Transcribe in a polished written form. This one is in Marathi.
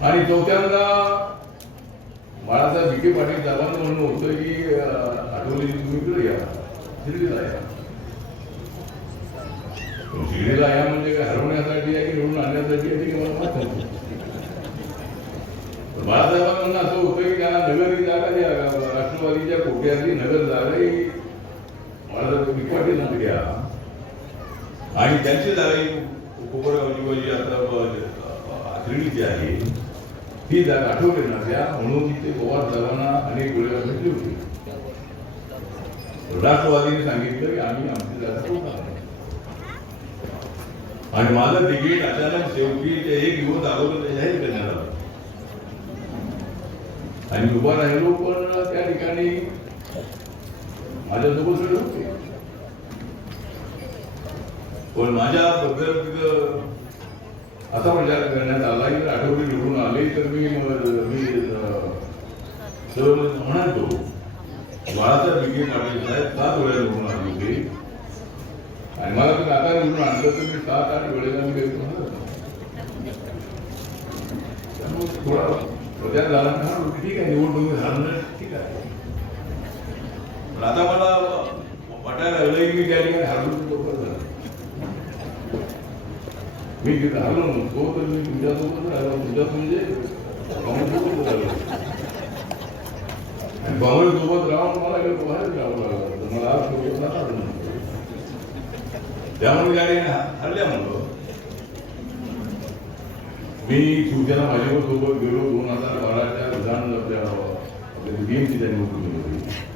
आणि चौथ्यांदा बाळासाहेब विखे पाटील साहेबांचं म्हणणं होतं की आठवले तुम्ही इकडे या, शिर्डीला या. शिर्डीला या म्हणजे काय हरवण्यासाठी आहे की निवडून आणण्यासाठी आहे की मला माहित नव्हतं. बाळासाहेबांचं म्हणणं असं होतं की त्यांना नगर ही जागा द्या, राष्ट्रवादीच्या कोट्यातली नगर जागा ही बाळासाहेब विखे पाटील नंतर घ्या आणि त्यांची जागा ही कोपरगावची जी आता शिर्डीची आहे ही जागा आठवली ना त्या म्हणून तिथे पवार साहेबांना अनेक वेळेला भेटली होती. राष्ट्रवादीने सांगितलं की आम्ही आमची जागा सोडणार आणि माझं तिकीट अचानक शेवटी एक दिवस अगोदर जाहीर करण्यात आलं आणि उभा राहिलो. पण त्या ठिकाणी माझ्यासोबत सगळे होते, पण माझ्याबद्दल असा विचार करण्यात आला की आठवडी निवडून आले तर मी म्हणालो बाळासाहेब विखे पाटील साहेब 7 वेळा निवडून आले होते आणि मला तुम्ही आता निवडून आणलं तर मी 7-8 वेळेला मी त्यामुळे थोडा प्रचार झाला ना, ठीक आहे निवडणूक झालं ठीक आहे. पण आता मला वाटायला लागलं की मी त्या ठिकाणी हरलो झालं. मी तिथे हरलो नसतो तर मी तुमच्यासोबत राहिलो, तुमच्यात म्हणजे काँग्रेससोबत राहिलो आणि काँग्रेससोबत राहून मला बाहेर राहावं लागलं. मला आज सोबत राहणार नसतो, त्यामुळे गाडी हरल्या म्हणतो. मी शिवसेना भाजपसोबत गेलो 2012च्या विधान आपल्या BMCच्या निवडणुकीमध्ये.